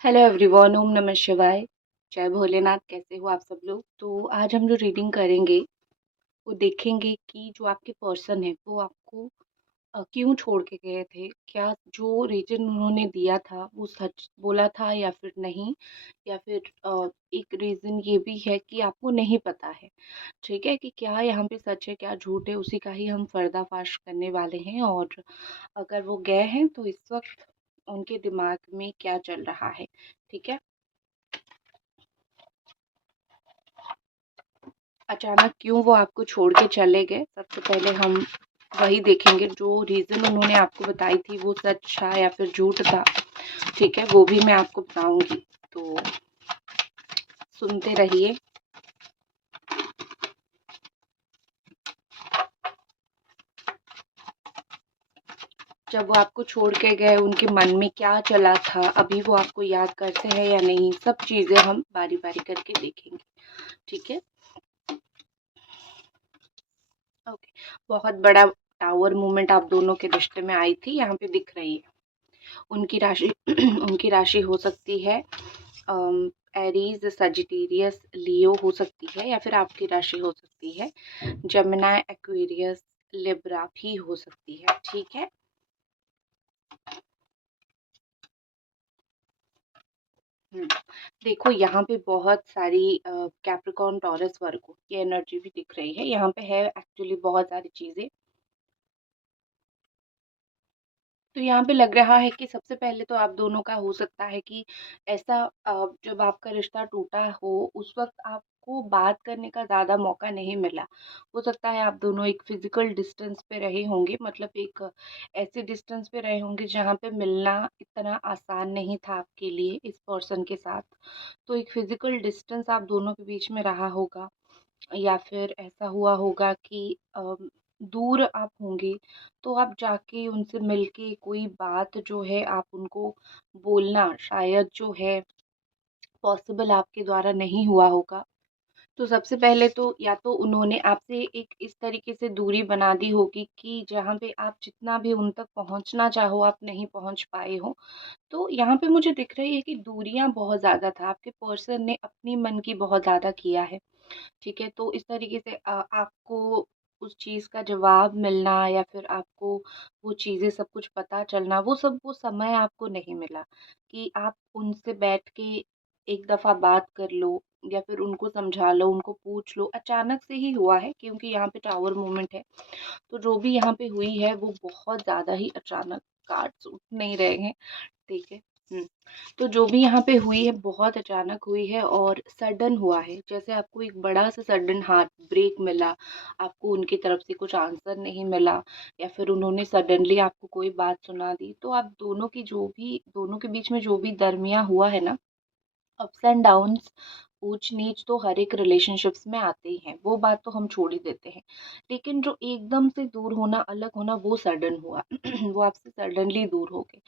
Hello everyone, ओम नमः शिवाय। जय भोलेनाथ। कैसे हो आप सब लोग? तो आज हम जो रीडिंग करेंगे वो देखेंगे कि जो आपके पर्सन है वो आपको क्यों छोड़ के गए थे। क्या जो रीजन उन्होंने दिया था वो सच बोला था या फिर नहीं, या फिर एक रीजन ये भी है कि आपको नहीं पता है, ठीक है, कि क्या यहाँ पे सच है क्या झूठ है। उसी का ही हम पर्दाफाश करने वाले हैं। और अगर वो गए हैं तो इस वक्त उनके दिमाग में क्या चल रहा है, ठीक है। अचानक क्यों वो आपको छोड़ के चले गए, सबसे पहले हम वही देखेंगे। जो रीज़न उन्होंने आपको बताई थी वो सच था या फिर झूठ था, ठीक है, वो भी मैं आपको बताऊंगी। तो सुनते रहिए। जब वो आपको छोड़ के गए उनके मन में क्या चला था, अभी वो आपको याद करते हैं या नहीं, सब चीज़ें हम बारी बारी करके देखेंगे, ठीक है। ओके। बहुत बड़ा टावर मूवमेंट आप दोनों के रिश्ते में आई थी, यहाँ पे दिख रही है। उनकी राशि उनकी राशि हो सकती है एरीज, सजिटेरियस, लियो हो सकती है, या फिर आपकी राशि हो सकती है जमुना, एक्वेरियस, लिब्रा भी हो सकती है, ठीक है। हम्म, देखो यहाँ पे बहुत सारी कैप्रिकॉर्न, टॉरस, वर्गो ये एनर्जी भी दिख रही है। यहाँ पे है एक्चुअली बहुत सारी चीजें। तो यहाँ पे लग रहा है कि सबसे पहले तो आप दोनों का हो सकता है कि ऐसा जब आपका रिश्ता टूटा हो उस वक्त आपको बात करने का ज़्यादा मौका नहीं मिला। हो सकता है आप दोनों एक फिजिकल डिस्टेंस पे रहे होंगे, मतलब एक ऐसे डिस्टेंस पे रहे होंगे जहाँ पे मिलना इतना आसान नहीं था आपके लिए इस पर्सन के साथ। तो एक फिजिकल डिस्टेंस आप दोनों के बीच में रहा होगा, या फिर ऐसा हुआ होगा कि दूर आप होंगे तो आप जाके उनसे मिलके कोई बात जो है आप उनको बोलना शायद जो है पॉसिबल आपके द्वारा नहीं हुआ होगा। तो सबसे पहले तो या तो उन्होंने आपसे एक इस तरीके से दूरी बना दी होगी कि जहाँ पे आप जितना भी उन तक पहुँचना चाहो आप नहीं पहुँच पाए हो। तो यहाँ पे मुझे दिख रही है कि दूरियां बहुत ज़्यादा था, आपके पर्सन ने अपनी मन की बहुत ज़्यादा किया है, ठीक है। तो इस तरीके से आपको उस चीज़ का जवाब मिलना या फिर आपको वो चीज़ें सब कुछ पता चलना, वो सब वो समय आपको नहीं मिला कि आप उनसे बैठ के एक दफ़ा बात कर लो या फिर उनको समझा लो, उनको पूछ लो। अचानक से ही हुआ है क्योंकि यहाँ पे टावर मूवमेंट है। तो जो भी यहाँ पे हुई है वो बहुत ज़्यादा ही अचानक, कार्ड्स उठ नहीं रहे हैं, ठीक है। हुँ। तो जो भी यहाँ पे हुई है बहुत अचानक हुई है और सडन हुआ है। जैसे आपको एक बड़ा-सा सडन हार्ट ब्रेक मिला, आपको उनकी तरफ से कुछ आंसर नहीं मिला या फिर उन्होंने सडनली आपको कोई बात सुना दी। तो आप दोनों के बीच में जो भी दरमियाँ हुआ है ना, अप्स एंड डाउन्स, ऊंच-नीच तो हर एक रिलेशनशिप्स में आते ही हैं, वो बात तो हम छोड़ ही देते हैं। लेकिन जो एकदम से दूर होना, अलग होना वो सडन हुआ। वो आपसे सडनली दूर हो गए।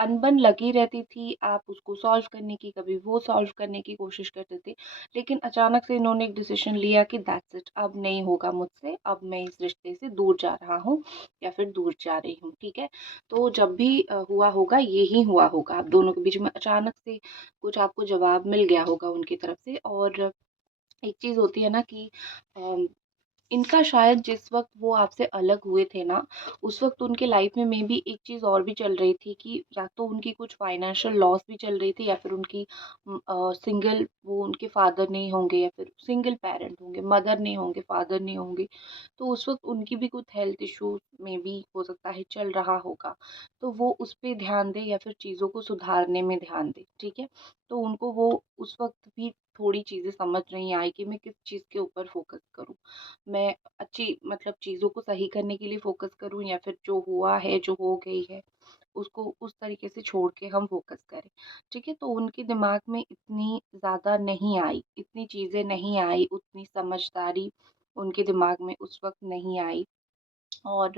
अनबन लगी रहती थी, आप उसको सॉल्व करने की, कभी वो सॉल्व करने की कोशिश करते थे। लेकिन अचानक से इन्होंने एक डिसीजन लिया कि दैट्स इट, अब नहीं होगा मुझसे, अब मैं इस रिश्ते से दूर जा रहा हूँ या फिर दूर जा रही हूँ, ठीक है। तो जब भी हुआ होगा यही हुआ होगा, आप दोनों के बीच में अचानक से कुछ आपको जवाब मिल गया होगा उनकी तरफ से। और एक चीज़ होती है ना कि अ, इनका शायद जिस वक़्त वो आपसे अलग हुए थे ना, उस वक़्त उनके लाइफ़ में मेबी एक चीज़ और भी चल रही थी कि या तो उनकी कुछ फाइनेंशियल लॉस भी चल रही थी या फिर उनकी सिंगल, वो उनके फादर नहीं होंगे या फिर सिंगल पैरेंट होंगे, मदर नहीं होंगे, फादर नहीं होंगे। तो उस वक़्त उनकी भी कुछ हेल्थ इश्यू मेबी हो सकता है चल रहा होगा। तो वो उस पे ध्यान दें या फिर चीज़ों को सुधारने में ध्यान दें, ठीक है? तो उनको वो उस वक़्त भी थोड़ी चीज़ें समझ नहीं आई कि मैं किस चीज़ के ऊपर फ़ोकस करूँ। मैं अच्छी, मतलब चीज़ों को सही करने के लिए फ़ोकस करूँ या फिर जो हुआ है, जो हो गई है, उसको उस तरीके से छोड़ के हम फ़ोकस करें, ठीक है? तो उनके दिमाग में इतनी ज़्यादा नहीं आई, इतनी चीज़ें नहीं आई, उतनी समझदारी उनके दिमाग में उस वक़्त नहीं आई। और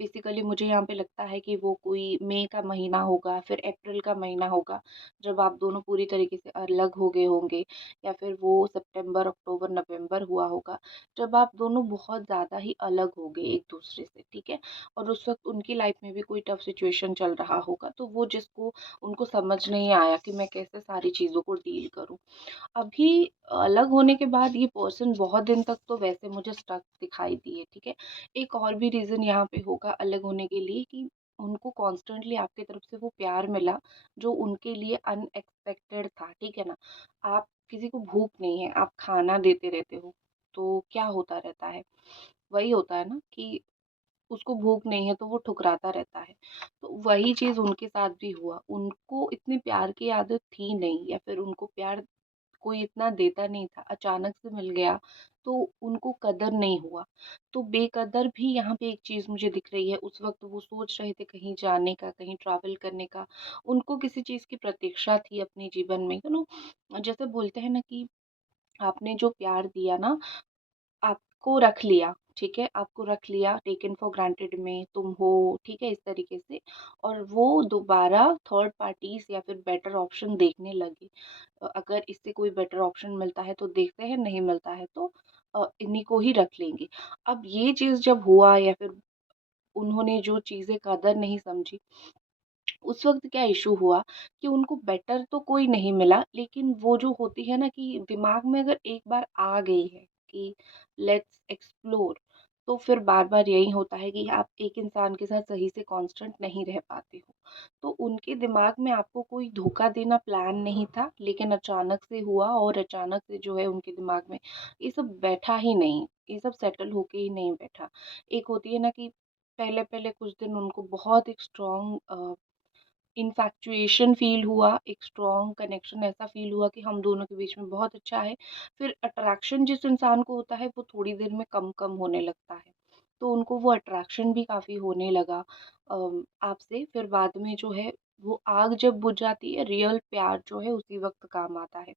बेसिकली मुझे यहाँ पे लगता है कि वो कोई मई का महीना होगा, फिर अप्रैल का महीना होगा, जब आप दोनों पूरी तरीके से अलग हो गए होंगे, या फिर वो सितंबर, अक्टूबर, नवंबर हुआ होगा, जब आप दोनों बहुत ज़्यादा ही अलग हो गए एक दूसरे से, ठीक है? और उस वक्त उनकी लाइफ में भी कोई टफ सिचुएशन चल रहा होगा, तो वो जिसको उनको समझ नहीं आया कि मैं कैसे सारी चीज़ों को डील करूँ। अभी अलग होने के बाद ये पर्सन बहुत दिन तक तो वैसे मुझे स्टक दिखाई दिए, ठीक है। एक और भी रीज़न यहाँ पे होगा अलग होने के लिए कि उनको कॉन्स्टेंटली आपकी तरफ से वो प्यार मिला जो उनके लिए अनएक्सपेक्टेड था, ठीक है ना। आप किसी को भूख नहीं है, आप खाना देते रहते हो, तो क्या होता रहता है, वही होता है ना कि उसको भूख नहीं है तो वो ठुकराता रहता है। तो वही चीज़ उनके साथ भी हुआ, उनको इतनी प्यार की आदत थी नहीं, या फिर उनको प्यार कोई इतना देता नहीं था, अचानक से मिल गया तो उनको कदर नहीं हुआ। तो बेकदर भी यहाँ पे एक चीज़ मुझे दिख रही है, उस वक़्त वो सोच रहे थे कहीं जाने का, कहीं ट्रैवल करने का, उनको किसी चीज़ की प्रतीक्षा थी अपने जीवन में, जैसे बोलते हैं ना कि आपने जो प्यार दिया ना, आपको रख लिया, ठीक है? आपको रख लिया, टेकन फॉर ग्रांटेड में तुम हो, ठीक है? इस तरीके से, और वो दोबारा थर्ड पार्टीज़ या फिर बेटर ऑप्शन देखने लगे। अगर इससे कोई बेटर ऑप्शन मिलता है तो देखते हैं, नहीं मिलता है तो इन्हीं को ही रख लेंगे। अब ये चीज़ जब हुआ, या फिर उन्होंने जो चीज़ें कदर नहीं समझी, उस वक़्त क्या इश्यू हुआ कि उनको बेटर तो कोई नहीं मिला, लेकिन वो जो होती है ना कि दिमाग में अगर एक बार आ गई है कि लेट्स एक्सप्लोर, तो फिर बार-बार यही होता है कि आप एक इंसान के साथ सही से कांस्टेंट नहीं रह पाते हो। तो उनके दिमाग में आपको कोई धोखा देना प्लान नहीं था, लेकिन अचानक से हुआ, और अचानक से जो है उनके दिमाग में ये सब बैठा ही नहीं, ये सब सेटल होके ही नहीं बैठा। एक होती है ना कि पहले-पहले कुछ दिन उनको बहुत एक स्ट्रॉन्ग इन्फैक्चुएशन फ़ील हुआ, एक स्ट्रॉन्ग कनेक्शन ऐसा फ़ील हुआ कि हम दोनों के बीच में बहुत अच्छा है। फिर अट्रैक्शन जिस इंसान को होता है वो थोड़ी देर में कम-कम होने लगता है। तो उनको वो अट्रैक्शन भी काफ़ी होने लगा आपसे। फिर बाद में जो है वो आग जब बुझ जाती है, रियल प्यार जो है उसी वक़्त काम आता है।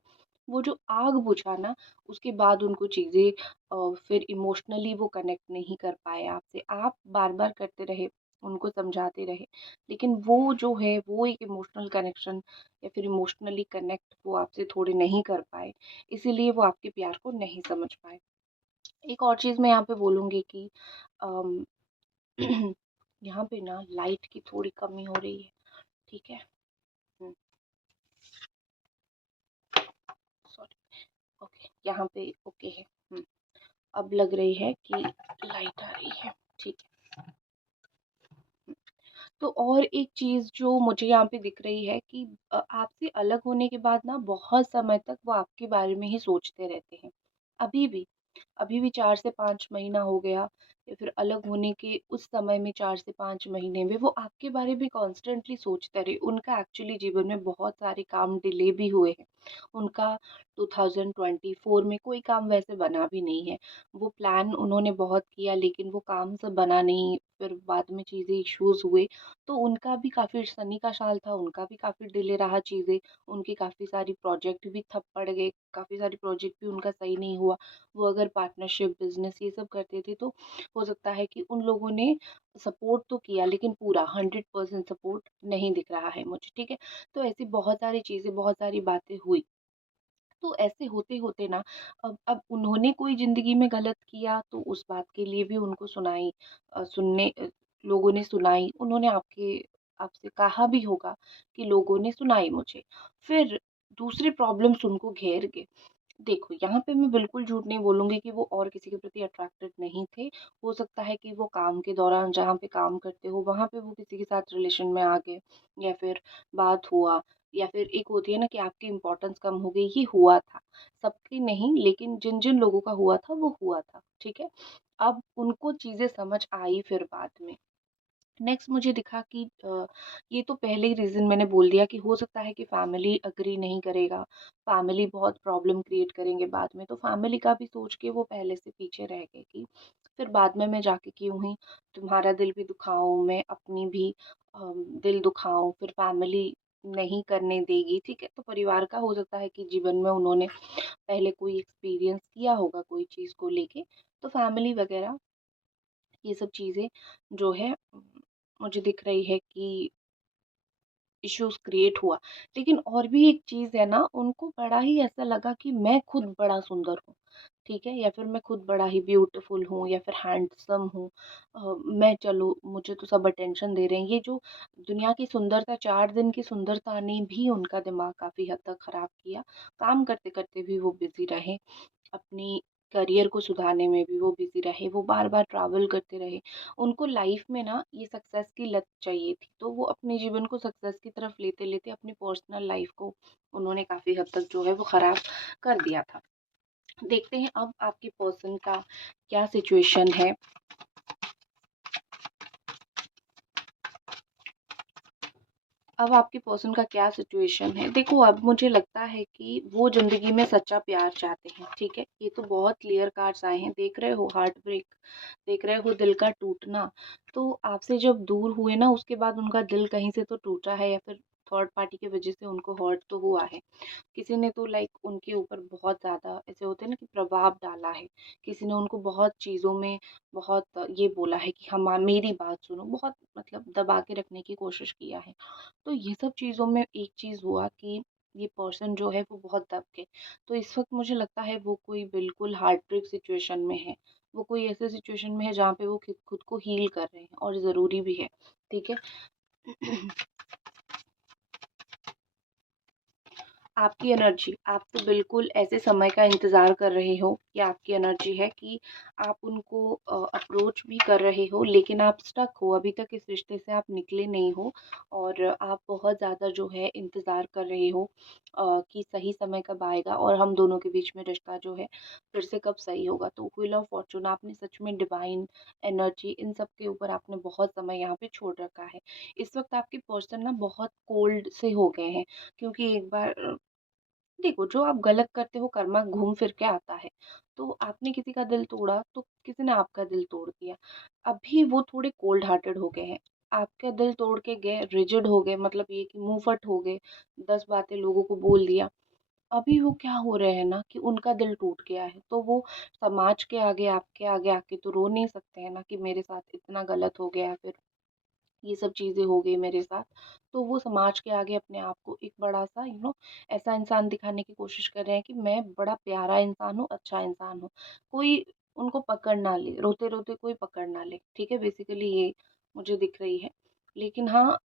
वो जो आग बुझा ना, उसके बाद उनको चीज़ें फिर इमोशनली वो कनेक्ट नहीं कर पाए आपसे। आप बार-बार करते रहे, उनको समझाते रहे, लेकिन वो जो है वो एक इमोशनल कनेक्शन या फिर इमोशनली कनेक्ट वो आपसे थोड़े नहीं कर पाए, इसीलिए वो आपके प्यार को नहीं समझ पाए। एक और चीज़ मैं यहाँ पे बोलूँगी कि अम, यहाँ पे ना लाइट की थोड़ी कमी हो रही है, ठीक है? हुँ, सॉरी, ओके, यहाँ पे ओके है। हुँ, अब लग रही है कि लाइट आ रही है, ठीक है। तो और एक चीज़ जो मुझे यहाँ पे दिख रही है कि आपसे अलग होने के बाद ना बहुत समय तक वो आपके बारे में ही सोचते रहते हैं। अभी भी, अभी भी 4 से 5 महीना हो गया, या फिर अलग होने के उस समय में 4 से 5 महीने में वो आपके बारे में कॉन्स्टेंटली सोचते रहे। उनका एक्चुअली जीवन में बहुत सारे काम डिले भी हुए हैं। उनका 2024 में कोई काम वैसे बना भी नहीं है। वो प्लान उन्होंने बहुत किया, लेकिन वो काम सब बना नहीं, फिर बाद में चीज़ें इश्यूज़ हुए, तो उनका भी काफ़ी सनी का साल था, उनका भी काफ़ी डिले रहा चीज़ें, उनकी काफ़ी सारी प्रोजेक्ट भी ठप पड़ गए, काफ़ी सारी प्रोजेक्ट भी उनका सही नहीं हुआ। वो अगर पार्टनरशिप, बिज़नेस ये सब करते थे तो हो सकता है कि उन लोगों ने सपोर्ट तो किया, लेकिन पूरा 100% सपोर्ट नहीं दिख रहा है मुझे, ठीक है? तो ऐसी बहुत सारी चीज़ें, बहुत सारी बातें हुई। तो ऐसे होते-होते ना अब उन्होंने कोई ज़िंदगी में गलत किया तो उस बात के लिए भी उनको लोगों ने सुनाई। उन्होंने आपसे कहा भी होगा कि लोगों ने सुनाई मुझे। फिर दूसरी प्रॉब्लम्स उनको घेर गए। देखो, यहाँ पे मैं बिल्कुल झूठ नहीं बोलूँगी कि वो और किसी के प्रति अट्रैक्टेड नहीं थे। हो सकता है कि वो काम के दौरान जहाँ पे काम करते हो, वहाँ पे वो किसी के साथ रिलेशन में आ गए, या फिर बात हुआ, या फिर एक होती है ना कि आपकी इम्पोर्टेंस कम हो गई, ये हुआ था। सबकी नहीं, लेकिन जिन-जिन लोगों का हुआ था, वो हुआ था, ठीक है? अब उनको चीज़ें समझ आई फिर बाद में। नेक्स्ट मुझे दिखा कि ये तो पहले ही रीज़न मैंने बोल दिया कि हो सकता है कि फैमिली एग्री नहीं करेगा, फैमिली बहुत प्रॉब्लम क्रिएट करेंगे बाद में, तो फैमिली का भी सोच के वो पहले से पीछे रह गए कि फिर बाद में मैं जाके क्यों ही तुम्हारा दिल भी दुखाऊँ, मैं अपनी भी दिल दुखाऊँ, फिर फैमिली नहीं करने देगी, ठीक है? तो परिवार का हो सकता है कि जीवन में उन्होंने पहले कोई एक्सपीरियंस किया होगा कोई चीज़ को लेके, तो फैमिली वगैरह ये सब चीज़ें जो है मुझे दिख रही है कि इश्यूज़ क्रिएट हुआ। लेकिन और भी एक चीज़ है ना, उनको बड़ा ही ऐसा लगा कि मैं खुद बड़ा सुंदर हूँ, ठीक है? या फिर मैं खुद बड़ा ही ब्यूटीफुल हूँ या फिर हैंडसम हूँ। मैं चलो मुझे तो सब अटेंशन दे रहे हैं। ये जो दुनिया की सुंदरता 4 दिन की सुंदरता ने भी उनका दिमाग काफ़ी हद तक खराब किया। काम करते-करते भी वो बिज़ी रहे। अपनी करियर को सुधारने में भी वो बिज़ी रहे, वो बार-बार ट्रैवल करते रहे। उनको लाइफ़ में ना ये सक्सेस की लत चाहिए थी, तो वो अपने जीवन को सक्सेस की तरफ लेते-लेते अपनी पर्सनल लाइफ़ को उन्होंने काफ़ी हद तक जो है वो ख़राब कर दिया था। देखते हैं अब आपके पर्सन का क्या सिचुएशन है। अब आपके पर्सन का क्या सिचुएशन है? देखो, अब मुझे लगता है कि वो ज़िंदगी में सच्चा प्यार चाहते हैं, ठीक है? ये तो बहुत क्लियर कार्ड्स आए हैं, देख रहे हो हार्ट ब्रेक, देख रहे हो दिल का टूटना। तो आपसे जब दूर हुए ना, उसके बाद उनका दिल कहीं से तो टूटा है या फिर थर्ड पार्टी की वज़ह से उनको हर्ट तो हुआ है। किसी ने तो लाइक उनके ऊपर बहुत ज़्यादा ऐसे होते हैं ना कि प्रभाव डाला है। किसी ने उनको बहुत चीज़ों में बहुत ये बोला है कि हाँ, मेरी बात सुनो, बहुत मतलब दबा के रखने की कोशिश किया है। तो ये सब चीज़ों में एक चीज़ हुआ कि ये पर्सन जो है वो बहुत दब गए। तो इस वक़्त मुझे लगता है वो कोई बिल्कुल हार्ट ब्रेक सिचुएशन में है। वो कोई ऐसे सिचुएशन में है जहाँ पे वो खुद खुद को हील कर रहे हैं और ज़रूरी भी है, ठीक है? आपकी एनर्जी, आप तो बिल्कुल ऐसे समय का इंतज़ार कर रहे हो, कि आपकी एनर्जी है कि आप उनको अप्रोच भी कर रहे हो, लेकिन आप स्टक हो, अभी तक इस रिश्ते से आप निकले नहीं हो और आप बहुत ज़्यादा जो है इंतज़ार कर रहे हो कि सही समय कब आएगा और हम दोनों के बीच में रिश्ता जो है फिर से कब सही होगा। तो व्हील ऑफ फॉर्च्यून, आपने सच में डिवाइन एनर्जी इन सब के ऊपर आपने बहुत समय यहाँ पे छोड़ रखा है। इस वक़्त आपके पर्सन ना बहुत कोल्ड से हो गए हैं, क्योंकि एक बार देखो, जो आप गलत करते हो कर्मा घूम फिर के आता है। तो आपने किसी का दिल तोड़ा तो किसी ने आपका दिल तोड़ दिया। अभी वो थोड़े कोल्ड हार्टेड हो गए हैं। आपका दिल तोड़ के गए, रिजिड हो गए, मतलब ये कि मुँह फट हो गए, 10 बातें लोगों को बोल दिया। अभी वो क्या हो रहे हैं ना कि उनका दिल टूट गया है, तो वो समाज के आगे, आपके आगे आके तो रो नहीं सकते हैं ना कि मेरे साथ इतना गलत हो गया, फिर ये सब चीज़ें हो गई मेरे साथ। तो वो समाज के आगे अपने आप को एक बड़ा-सा ऐसा इंसान दिखाने की कोशिश कर रहे हैं कि मैं बड़ा प्यारा इंसान हूँ, अच्छा इंसान हूँ। कोई उनको पकड़ ना ले, रोते-रोते कोई पकड़ ना ले, ठीक है? बेसिकली ये मुझे दिख रही है। लेकिन हाँ,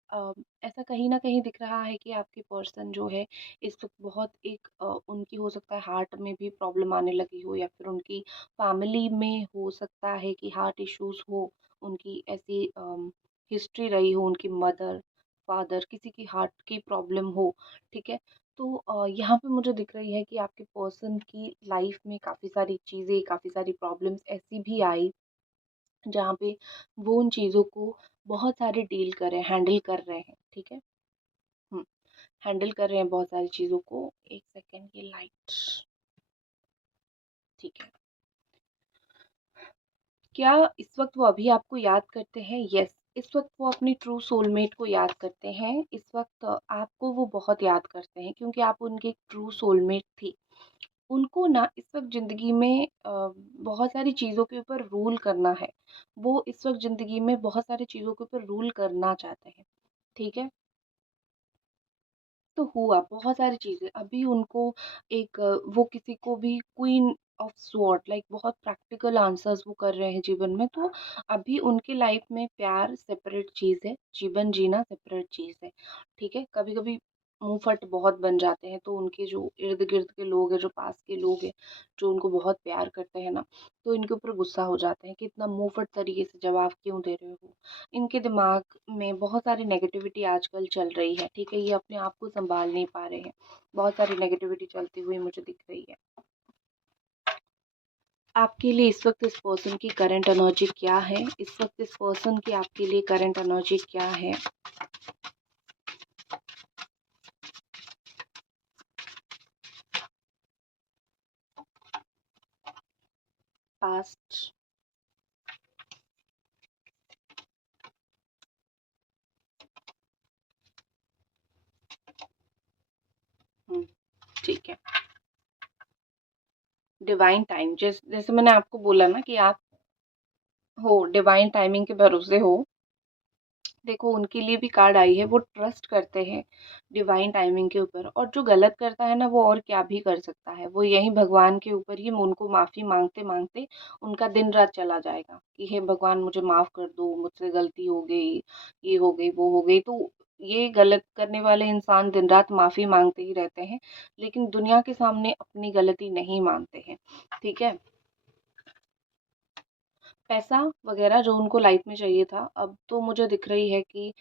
ऐसा कहीं न कहीं दिख रहा है कि आपकी पर्सन जो है इस वक़्त बहुत एक उनकी हो सकता है हार्ट में भी प्रॉब्लम आने लगी हो या फिर उनकी फैमिली में हो सकता है कि हार्ट इश्यूज़ हो, उनकी ऐसी हिस्ट्री रही हो, उनकी मदर, फादर किसी की हार्ट की प्रॉब्लम हो, ठीक है? तो यहाँ पे मुझे दिख रही है कि आपके पर्सन की लाइफ में काफ़ी सारी चीज़ें, काफ़ी सारी प्रॉब्लम्स ऐसी भी आई, जहाँ पे वो उन चीज़ों को बहुत सारे डील कर रहे हैं, हैंडल कर रहे हैं, ठीक है? हुँ, हैंडल कर रहे हैं बहुत सारी चीज़ों को। 1 सेकंड, ये लाइट ठीक है। क्या इस वक़्त वो अभी आपको याद करते हैं? यस, इस वक़्त वो अपनी ट्रू सोलमेट को याद करते हैं। इस वक़्त आपको वो बहुत याद करते हैं, क्योंकि आप उनकी ट्रू सोलमेट थी। उनको ना इस वक़्त ज़िंदगी में बहुत सारी चीज़ों के ऊपर रूल करना है। वो इस वक़्त ज़िंदगी में बहुत सारी चीज़ों के ऊपर रूल करना चाहते हैं, ठीक है? तो हुआ बहुत सारी चीज़ें। अभी उनको एक वो किसी को भी क्वीन ऑफ स्वॉर्ड लाइक बहुत प्रैक्टिकल आंसर्स वो कर रहे हैं जीवन में। तो अभी उनकी लाइफ में प्यार सेपरेट चीज़ है, जीवन जीना सेपरेट चीज़ है, ठीक है? कभी-कभी मुँहफट बहुत बन जाते हैं, तो उनके जो इर्द-गिर्द के लोग हैं, जो पास के लोग हैं, जो उनको बहुत प्यार करते हैं ना, तो इनके ऊपर गुस्सा हो जाते हैं कि इतना मुँहफट तरीके से जवाब क्यों दे रहे हो? इनके दिमाग में बहुत सारी नेगेटिविटी आजकल चल रही है, ठीक है? ये अपने आप को सँभाल नहीं पा रहे हैं। बहुत सारी नेगेटिविटी चलती हुई मुझे दिख रही है। आपके लिए इस वक़्त इस पर्सन की करंट एनर्जी क्या है? इस वक़्त इस पर्सन की आपके लिए करंट एनर्जी क्या है? पास्ट। हुँ, ठीक है। डिवाइन टाइम, जैसे मैंने आपको बोला ना कि आप हो, डिवाइन टाइमिंग के भरोसे हो, देखो उनके लिए भी कार्ड आई है, वो ट्रस्ट करते हैं डिवाइन टाइमिंग के ऊपर, और जो गलत करता है ना वो और क्या भी कर सकता है, वो यही भगवान के ऊपर ही उनको माफ़ी मांगते मांगते उनका दिन रात चला जाएगा कि हे भगवान मुझे माफ़ कर दो, मुझसे गलती हो गई, ये हो गई वो हो गई। तो ये गलत करने वाले इंसान दिन रात माफ़ी मांगते ही रहते हैं, लेकिन दुनिया के सामने अपनी गलती नहीं मानते हैं। ठीक है, पैसा वगैरह जो उनको लाइफ में चाहिए था, अब तो मुझे दिख रही है कि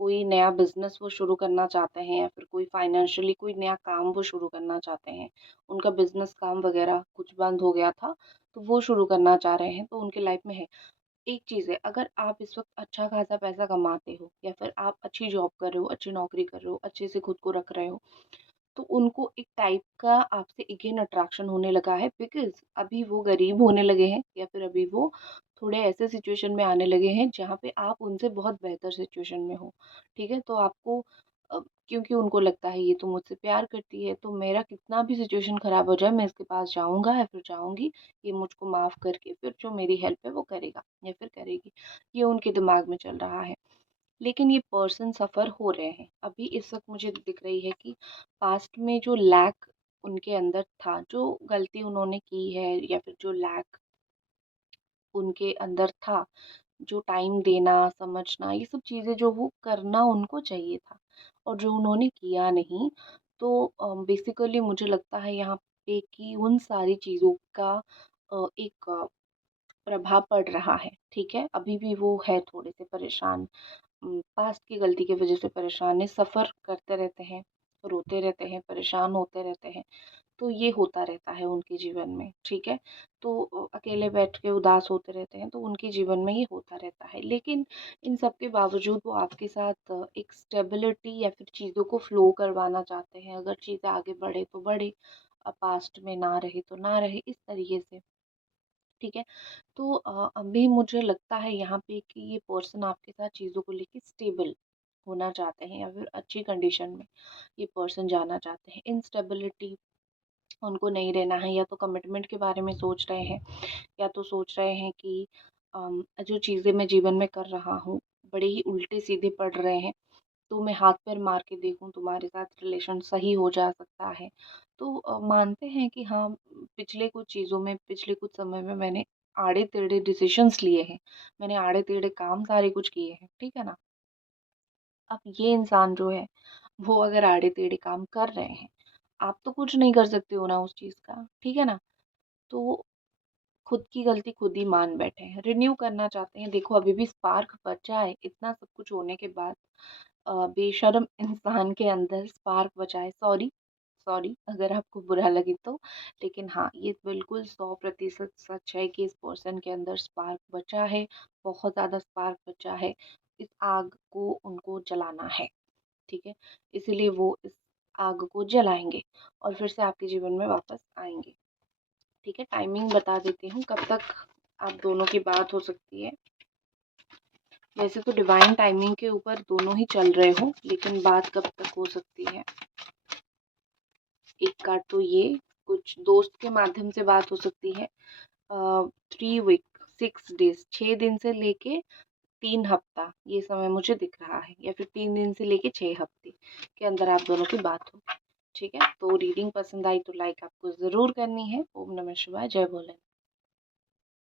कोई नया बिजनेस वो शुरू करना चाहते हैं, या फिर कोई फाइनेंशियली कोई नया काम वो शुरू करना चाहते हैं। उनका बिजनेस काम वगैरह कुछ बंद हो गया था, तो वो शुरू करना चाह रहे हैं, तो उनके लाइफ में है। एक चीज़ है, अगर आप इस वक्त अच्छा खासा पैसा कमाते हो, या फिर आप अच्छी जॉब कर रहे हो, अच्छी नौकरी कर रहे हो, अच्छे से खुद को रख रहे हो, तो उनको एक टाइप का आपसे अगेन अट्रैक्शन होने लगा है, बिकॉज़ अभी वो गरीब होने लगे हैं, या फिर अभी वो थोड़े ऐसे सिचुएशन में आने लगे हैं जहाँ पे आप उनसे बहुत बेहतर सिचुएशन में हो। ठीक है? तो आपको अ, क्योंकि उनको लगता है ये तो मुझसे प्यार करती है, तो मेरा कितना भी सिचुएशन ख़राब हो जाए मैं इसके पास जाऊँगा या फिर जाऊँगी, ये मुझको माफ़ करके फिर जो मेरी हेल्प है वो करेगा या फिर करेगी। ये उनके दिमाग में चल रहा है। लेकिन ये पर्सन सफ़र हो रहे हैं। अभी इस वक़्त मुझे दिख रही है कि पास्ट में जो लैक उनके अंदर था, जो गलती उन्होंने की है, या फिर जो लैक उनके अंदर था, जो टाइम देना, समझना, ये सब चीज़ें जो वो करना उनको चाहिए था और जो उन्होंने किया नहीं। तो बेसिकली मुझे लगता है यहाँ पे कि उन सारी चीज़ों का एक प्रभाव पड़ रहा है। ठीक है? अभी भी वो है थोड़े से परेशान, पास्ट की गलती की वजह से परेशान है, सफ़र करते रहते हैं, रोते रहते हैं, परेशान होते रहते हैं। तो ये होता रहता है उनके जीवन में, ठीक है? तो अकेले बैठ के उदास होते रहते हैं, तो उनके जीवन में ये होता रहता है। लेकिन इन सब के बावजूद वो आपके साथ एक स्टेबिलिटी या फिर चीज़ों को फ़्लो करवाना चाहते हैं। अगर चीज़ें आगे बढ़े तो बढ़े, पास्ट में ना रहे तो ना रहे, इस तरीके से। ठीक है? तो अभी मुझे लगता है यहाँ पे कि ये पर्सन आपके साथ चीज़ों को लेके स्टेबल होना चाहते हैं, या फिर अच्छी कंडीशन में ये पर्सन जाना चाहते हैं। इंस्टेबिलिटी उनको नहीं रहना है, या तो कमिटमेंट के बारे में सोच रहे हैं, या तो सोच रहे हैं कि जो चीज़ें मैं जीवन में कर रहा हूँ बड़े ही उल्टे सीधे पड़ रहे हैं, तो मैं हाथ पैर मार के देखूँ तुम्हारे साथ रिलेशन सही हो जा सकता है। तो मानते हैं कि हाँ, पिछले कुछ चीज़ों में, पिछले कुछ समय में मैंने आड़े-टेढ़े डिसीज़न्स लिए हैं। मैंने आड़े-टेढ़े काम सारे कुछ किए हैं, ठीक है ना? अब ये इंसान जो है, वो अगर आड़े-टेढ़े काम कर रहे हैं, आप तो कुछ नहीं कर सकते हो ना उस चीज़ का, ठीक है ना? तो खुद की गलती खुद ही मान बैठे हैं, रिन्यू करना चाहते हैं। देखो अभी भी स्पार्क बचा है, इतना सब कुछ होने के बाद बेशर्म इंसान के अंदर स्पार्क बचा है। सॉरी, सॉरी अगर आपको बुरा लगे तो। लेकिन हाँ, ये बिल्कुल 100% सच है कि इस पर्सन के अंदर स्पार्क बचा है, बहुत ज़्यादा स्पार्क बचा है। इस आग को उनको जलाना है, ठीक है? इसीलिए वो इस आग को जलाएँगे और फिर से आपके जीवन में वापस आएँगे। ठीक है? टाइमिंग बता देती हूँ कब तक आप दोनों की बात हो सकती है। वैसे तो डिवाइन टाइमिंग के ऊपर दोनों ही चल रहे हो, लेकिन बात कब तक हो सकती है? एक कार्ड तो ये कुछ दोस्त के माध्यम से बात हो सकती है। 3 वीक, 6 डेज़, 6 दिन से लेके 3 हफ्ता, ये समय मुझे दिख रहा है, या फिर 3 दिन से लेके 6 हफ्ते के अंदर आप दोनों की बात हो। ठीक है? तो रीडिंग पसंद आई तो लाइक आपको ज़रूर करनी है। ओम नमः शिवाय, जय भोले।